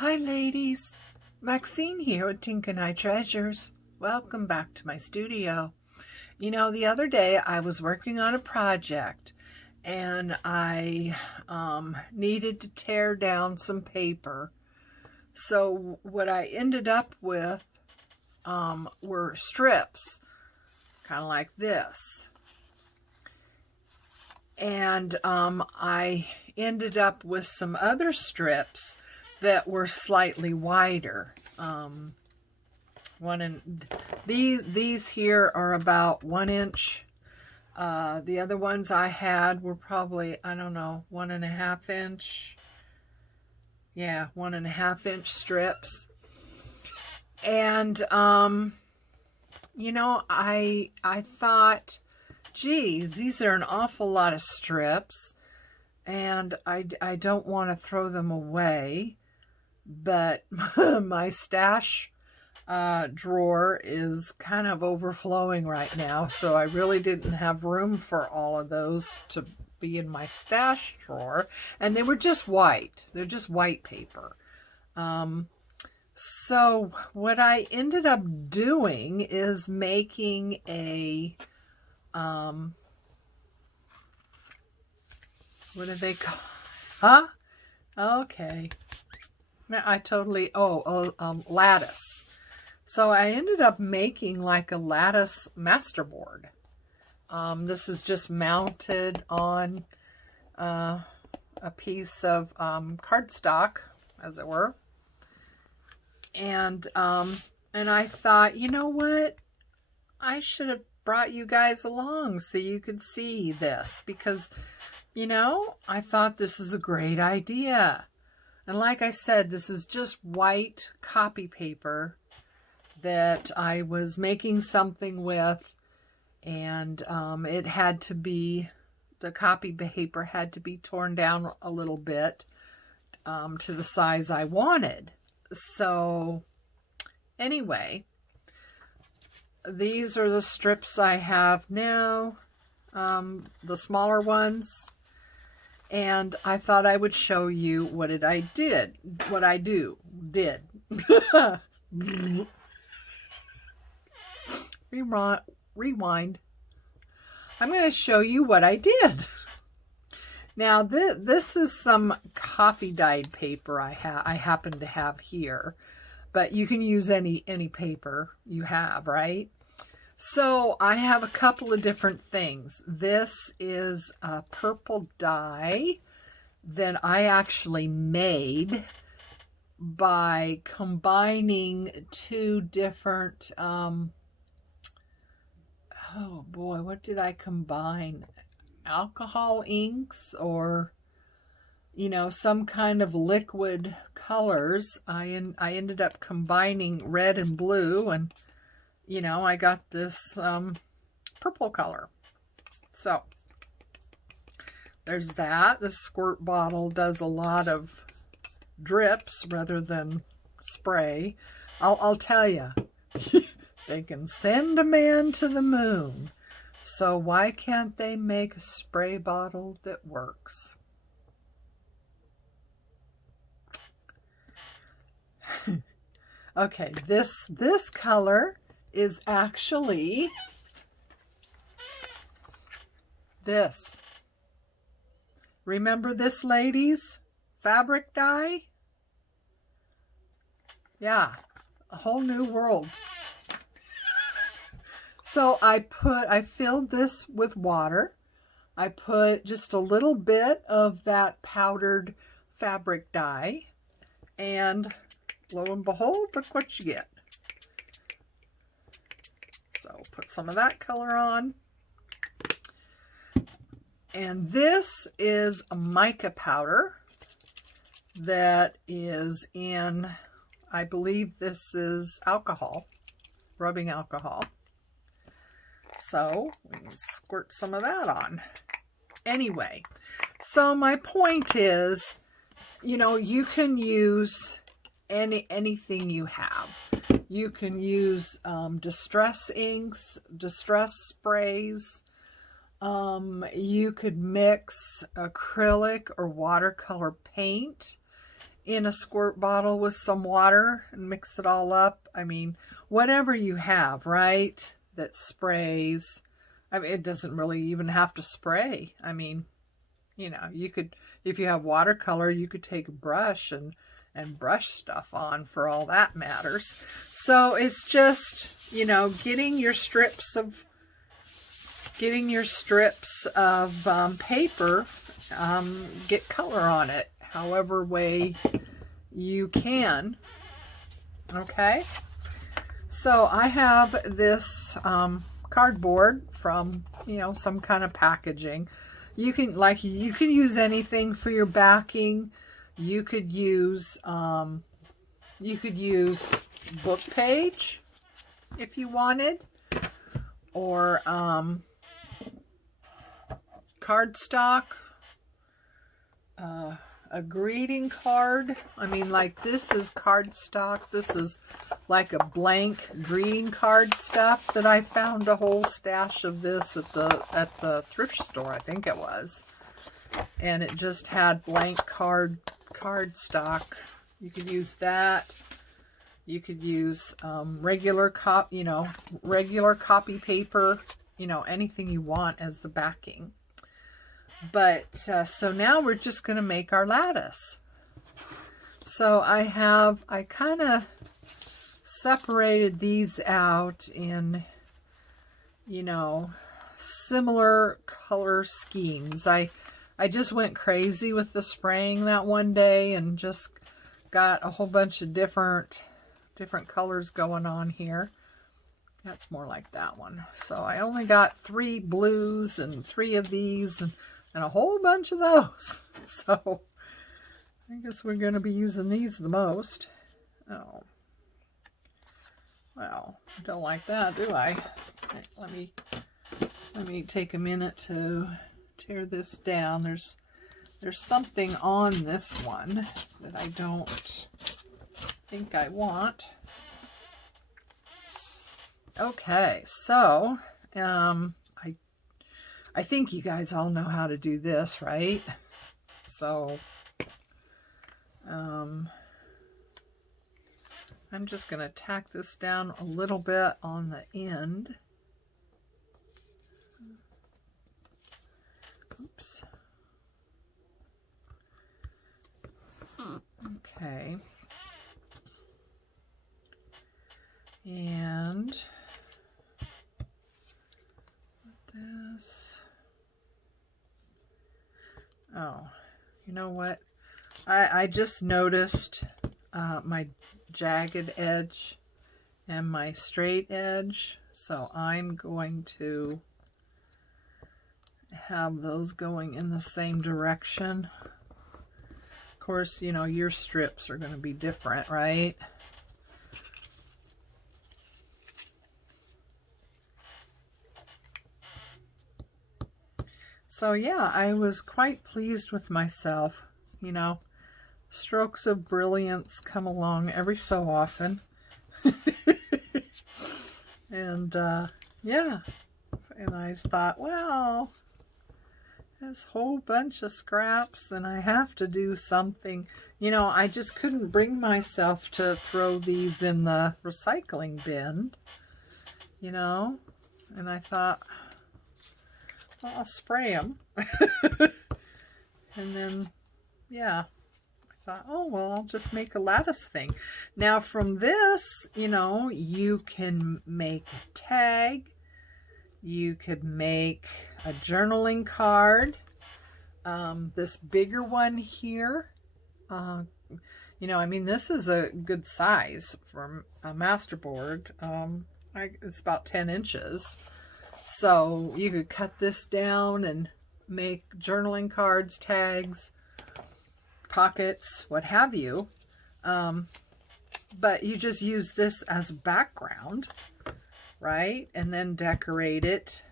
Hi ladies, Maxine here with Tink and I Treasures. Welcome back to my studio. You know, the other day I was working on a project and I needed to tear down some paper. So what I ended up with were strips, kind of like this. And I ended up with some other strips that were slightly wider. These here are about 1 inch. The other ones I had were probably, I don't know, 1.5 inch. Yeah, 1.5 inch strips. And you know, I thought, gee, these are an awful lot of strips, and I don't want to throw them away. But my stash drawer is kind of overflowing right now, so I really didn't have room for all of those to be in my stash drawer. And they were just white. They're just white paper. So what I ended up doing is making a, what do they call, huh? Okay. I totally, lattice. So I ended up making like a lattice masterboard. This is just mounted on a piece of cardstock, as it were. And I thought, you know what? I should have brought you guys along so you could see this, because, you know, I thought this is a great idea. And like I said, this is just white copy paper that I was making something with, and it had to be, the copy paper had to be torn down a little bit to the size I wanted. So anyway, these are the strips I have now, the smaller ones. And I thought I would show you what I did. Rewind. I'm going to show you what I did. Now, this is some coffee dyed paper I happen to have here. But you can use any paper you have, right? So I have a couple of different things. This is a purple dye that I actually made by combining two different, oh boy, what did I combine? Alcohol inks, or, you know, some kind of liquid colors. I ended up combining red and blue, and you know, I got this purple color. So there's that. This squirt bottle does a lot of drips rather than spray. I'll tell you, they can send a man to the moon. So why can't they make a spray bottle that works? Okay, this color is actually this. Remember this, ladies? Fabric dye? Yeah, a whole new world. So I filled this with water. I put just a little bit of that powdered fabric dye, and lo and behold, look what you get. So put some of that color on. And this is a mica powder that is in, I believe this is alcohol, rubbing alcohol. So we can squirt some of that on. Anyway, so my point is, you know, you can use anything you have. You can use distress inks, distress sprays. You could mix acrylic or watercolor paint in a squirt bottle with some water and mix it all up. I mean, whatever you have, right, that sprays. I mean, it doesn't really even have to spray. I mean, you know, you could, if you have watercolor, you could take a brush and brush stuff on for all that matters. So it's just, you know, getting your strips of paper, get color on it however way you can. Okay, so I have this cardboard from, you know, some kind of packaging. You can use anything for your backing. You could use book page if you wanted, or cardstock, a greeting card. I mean, like, this is cardstock. This is like a blank greeting card stuff that I found a whole stash of this at the thrift store, I think it was. And it just had blank cardstock. You could use that. You could use regular copy paper, you know, anything you want as the backing. But so now we're just going to make our lattice. So I kind of separated these out in, you know, similar color schemes. I just went crazy with the spraying that one day and just got a whole bunch of different colors going on here. That's more like that one. So I only got 3 blues and 3 of these and a whole bunch of those. So I guess we're going to be using these the most. Oh, well, I don't like that, do I? Okay, let me take a minute to tear this down. There's something on this one that I don't think I want. Okay, so I think you guys all know how to do this, right? So I'm just going to tack this down a little bit on the end. Oops. Okay. And this. Oh, you know what? I just noticed my jagged edge and my straight edge, so I'm going to have those going in the same direction. Of course, you know, your strips are going to be different, right? So yeah, I was quite pleased with myself. You know, strokes of brilliance come along every so often. And yeah, and I thought, well, there's a whole bunch of scraps and I have to do something. You know, I just couldn't bring myself to throw these in the recycling bin, you know, and I thought, well, I'll spray them. And then, yeah, I thought, oh, well, I'll just make a lattice thing. Now from this, you know, you can make a tag. You could make a journaling card. This bigger one here, you know, I mean, this is a good size for a Masterboard. It's about 10 inches. So you could cut this down and make journaling cards, tags, pockets, what have you. But you just use this as background, right? And then decorate it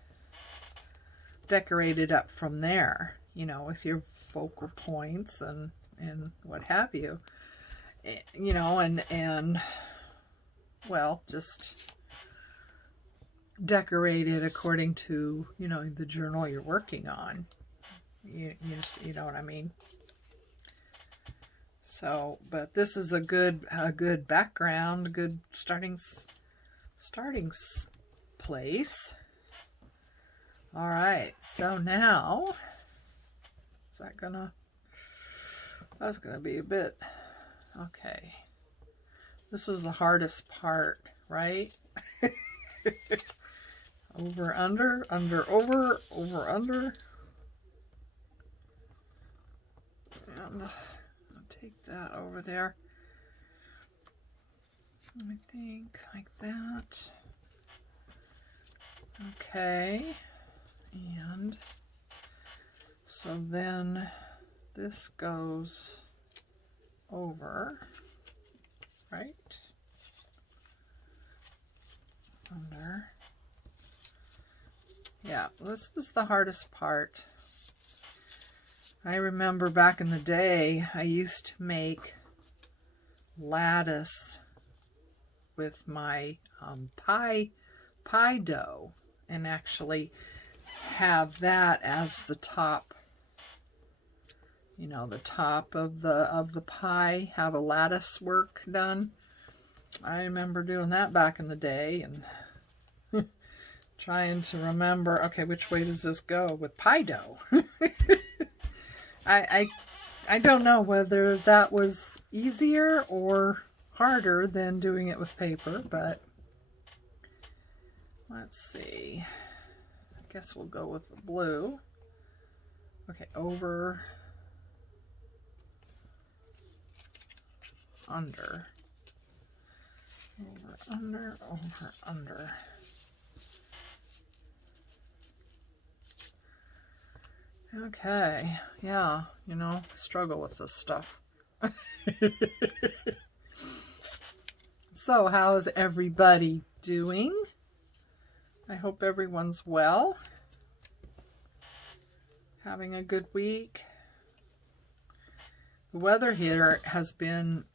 up from there, you know, with your focal points and what have you. You know, and well, just decorate it according to, you know, the journal you're working on. You know what I mean? So, but this is a good background, a good starting place. All right, so now, is that gonna, that's gonna be a bit, okay. This is the hardest part, right? Over, under, over, under. And I'll take that over there. I think like that. Okay. And so then this goes over, right? Under. Yeah, this is the hardest part. I remember back in the day, I used to make lattice with my pie dough, and actually have that as the top, you know, the top of the pie, have a lattice work done. I remember doing that back in the day, and trying to remember, okay, which way does this go with pie dough? I don't know whether that was easier or harder than doing it with paper, but let's see. I guess we'll go with the blue. Okay, over, under, over, under, over, under. Okay, yeah, you know, struggle with this stuff. So, how's everybody doing? I hope everyone's well. Having a good week. The weather here has been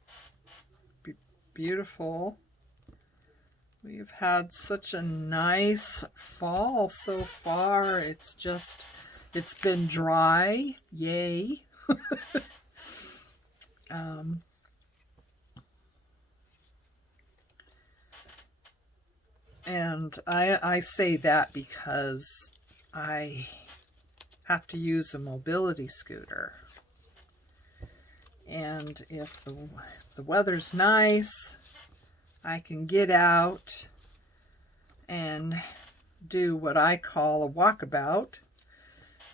beautiful. We've had such a nice fall so far. It's been dry. Yay. And I say that because I have to use a mobility scooter. And if the weather's nice, I can get out and do what I call a walkabout.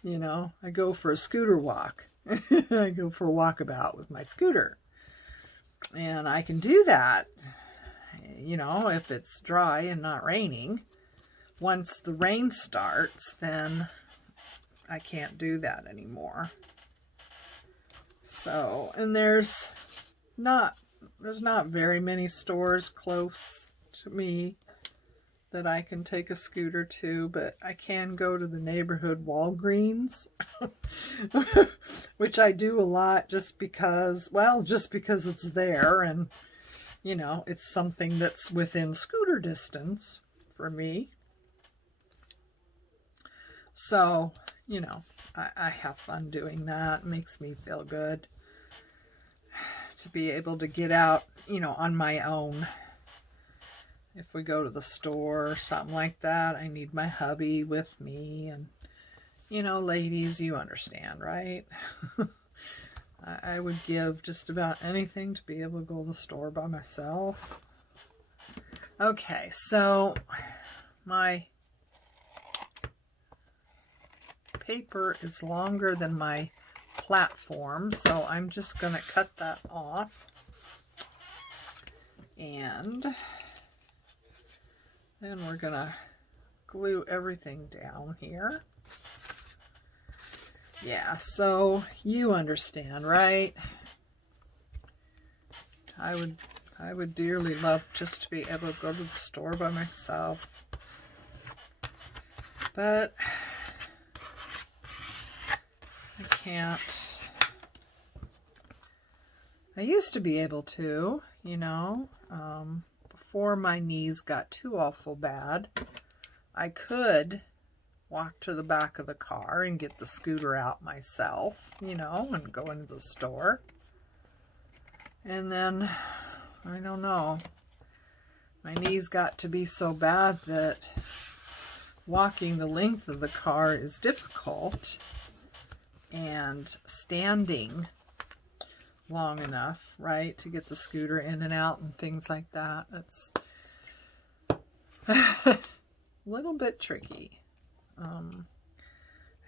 You know, I go for a scooter walk. I go for a walkabout with my scooter. And I can do that, you know, if it's dry and not raining. Once the rain starts, then I can't do that anymore. So, and there's not very many stores close to me that I can take a scooter to, but I can go to the neighborhood Walgreens, which I do a lot just because it's there, and, you know, it's something that's within scooter distance for me. So, you know, I have fun doing that. It makes me feel good to be able to get out, you know, on my own. If we go to the store or something like that, I need my hubby with me. And, you know, ladies, you understand, right? I would give just about anything to be able to go to the store by myself. Okay, so my paper is longer than my platform, so I'm just going to cut that off. And then we're going to glue everything down here. Yeah, so you understand, right? I would dearly love just to be able to go to the store by myself. But I can't. I used to be able to, you know, before my knees got too awful bad, I could walk to the back of the car and get the scooter out myself, you know, and go into the store. And then, I don't know, my knees got to be so bad that walking the length of the car is difficult, and standing long enough, right, to get the scooter in and out and things like that, it's a little bit tricky.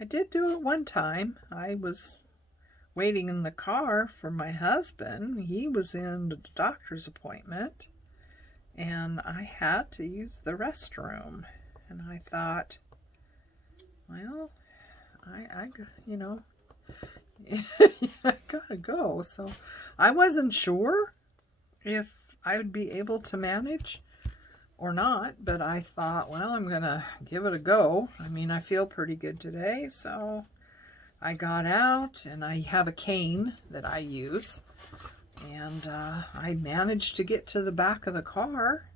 I did do it one time. I was waiting in the car for my husband. He was in the doctor's appointment, and I had to use the restroom. And I thought, well, I you know, I gotta go. So I wasn't sure if I would be able to manage or not, but I thought, well, I'm gonna give it a go. I mean, I feel pretty good today, so I got out, and I have a cane that I use, and I managed to get to the back of the car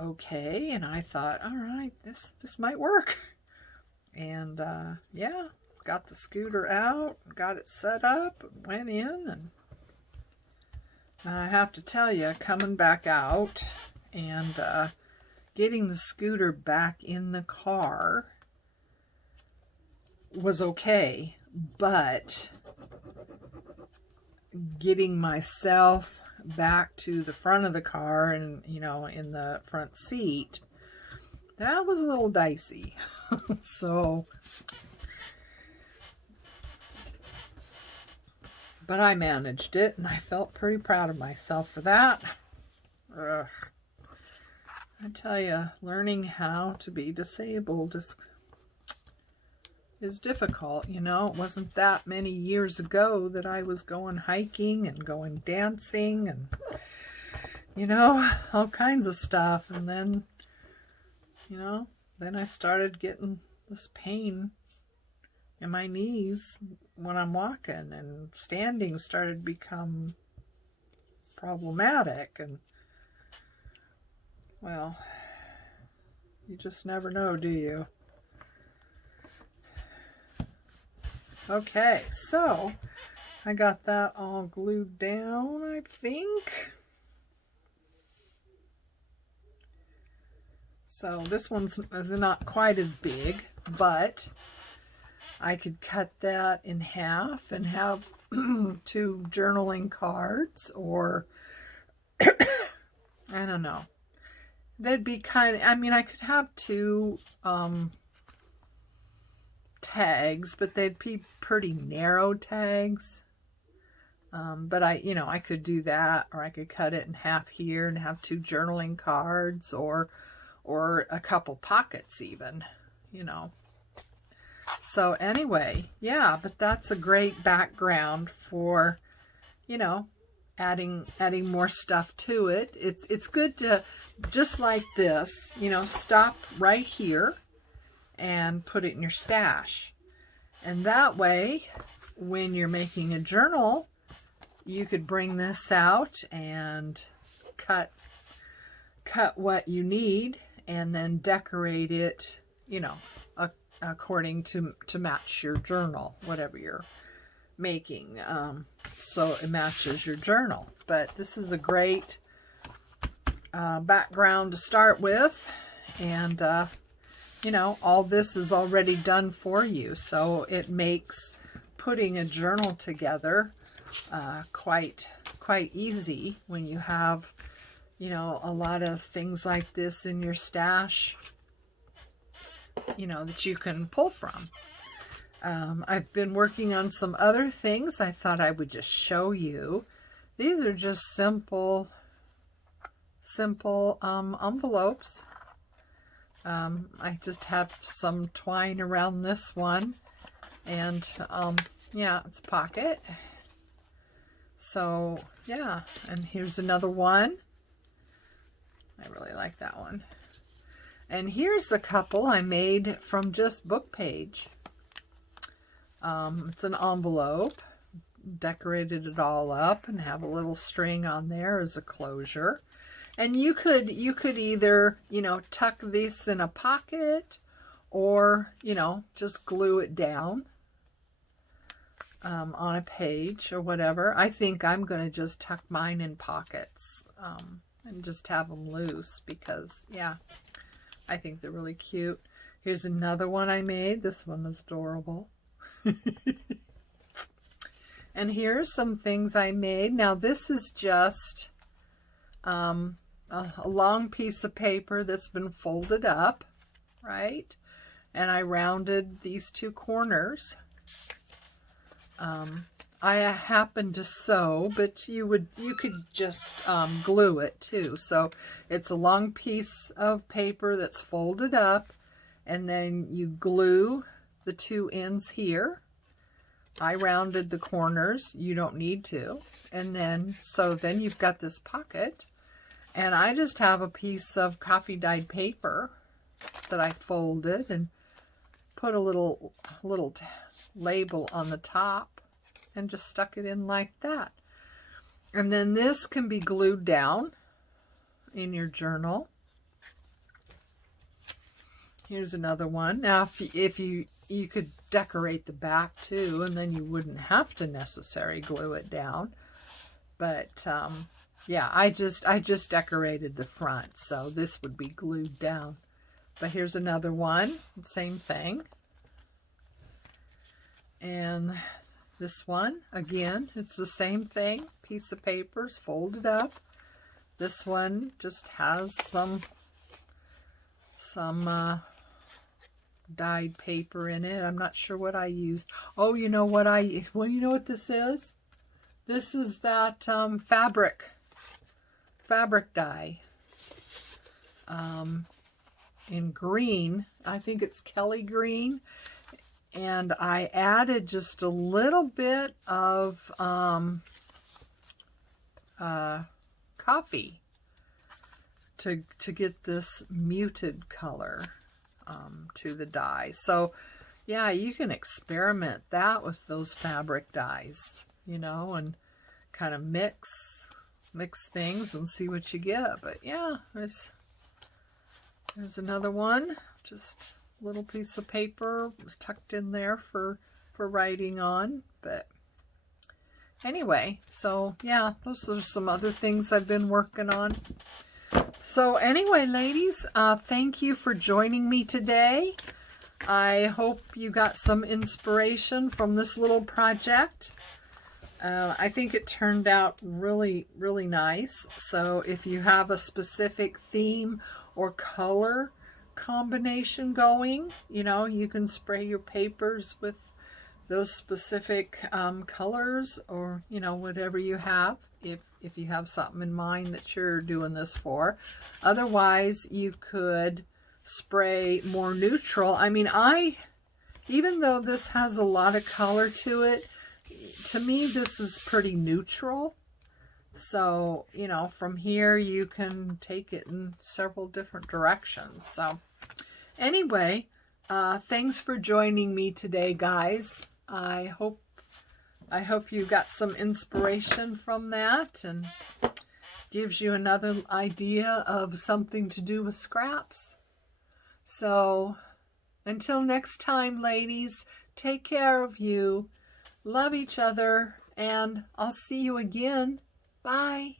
okay, and I thought, all right, this might work. And yeah, got the scooter out, got it set up, went in, and I have to tell you, coming back out and getting the scooter back in the car was okay, but getting myself back to the front of the car and, you know, in the front seat, that was a little dicey. So, but I managed it, and I felt pretty proud of myself for that. Ugh. I tell you, learning how to be disabled is difficult, you know. It wasn't that many years ago that I was going hiking and going dancing and, you know, all kinds of stuff. And then, you know, then I started getting this pain in my knees when I'm walking, and standing started to become problematic. And, well, you just never know, do you? Okay, so I got that all glued down, I think. So this one's is not quite as big, but I could cut that in half and have 2 journaling cards, or I don't know. That'd be kind of, I mean, I could have 2 tags, but they'd be pretty narrow tags. But I could do that, or I could cut it in half here and have 2 journaling cards, or a couple pockets even, you know. So anyway, yeah, but that's a great background for, you know, adding more stuff to it. It's good to, just like this, you know, stop right here and put it in your stash. And that way, when you're making a journal, you could bring this out and cut what you need, and then decorate it, you know, according to match your journal, whatever you're making, so it matches your journal. But this is a great background to start with, and you know, all this is already done for you, so it makes putting a journal together quite easy when you have, you know, a lot of things like this in your stash, you know, that you can pull from. I've been working on some other things I thought I would just show you. These are just simple envelopes. I just have some twine around this one, and yeah, it's a pocket. So yeah, and here's another one. I really like that one. And here's a couple I made from just book page. It's an envelope, decorated it all up, and have a little string on there as a closure. And you could either, you know, tuck this in a pocket, or, you know, just glue it down. on a page or whatever. I think I'm going to just tuck mine in pockets and just have them loose because, yeah, I think they're really cute. Here's another one I made. This one is adorable. And here's some things I made. Now this is just a long piece of paper that's been folded up, right? And I rounded these two corners. I happened to sew, but you could just glue it too. So it's a long piece of paper that's folded up, and then you glue the two ends here. I rounded the corners. You don't need to. And then, so then you've got this pocket, and I just have a piece of coffee dyed paper that I folded and put a little label on the top and just stuck it in like that. And then this can be glued down in your journal. Here's another one. Now if you could decorate the back too, and then you wouldn't have to necessarily glue it down. But yeah, I just decorated the front, so this would be glued down. But here's another one, same thing. And this one, again, it's the same thing. Piece of paper's folded up. This one just has some dyed paper in it. I'm not sure what I used. Oh, you know what you know what this is? This is that fabric dye. In green. I think it's Kelly green. And I added just a little bit of coffee to get this muted color to the dye. So yeah, you can experiment that with those fabric dyes, you know, and kind of mix things and see what you get. But yeah, there's another one, just a little piece of paper was tucked in there for writing on. But anyway, so yeah, those are some other things I've been working on. So anyway, ladies, thank you for joining me today. I hope you got some inspiration from this little project. I think it turned out really, really nice. So if you have a specific theme or color combination going, you know, you can spray your papers with those specific colors, or, you know, whatever you have, if you have something in mind that you're doing this for. Otherwise, you could spray more neutral. I mean, even though this has a lot of color to it, to me this is pretty neutral. So, you know, from here you can take it in several different directions. So anyway, thanks for joining me today, guys. I hope you got some inspiration from that and gives you another idea of something to do with scraps. So until next time, ladies, take care of you, love each other, and I'll see you again. Bye.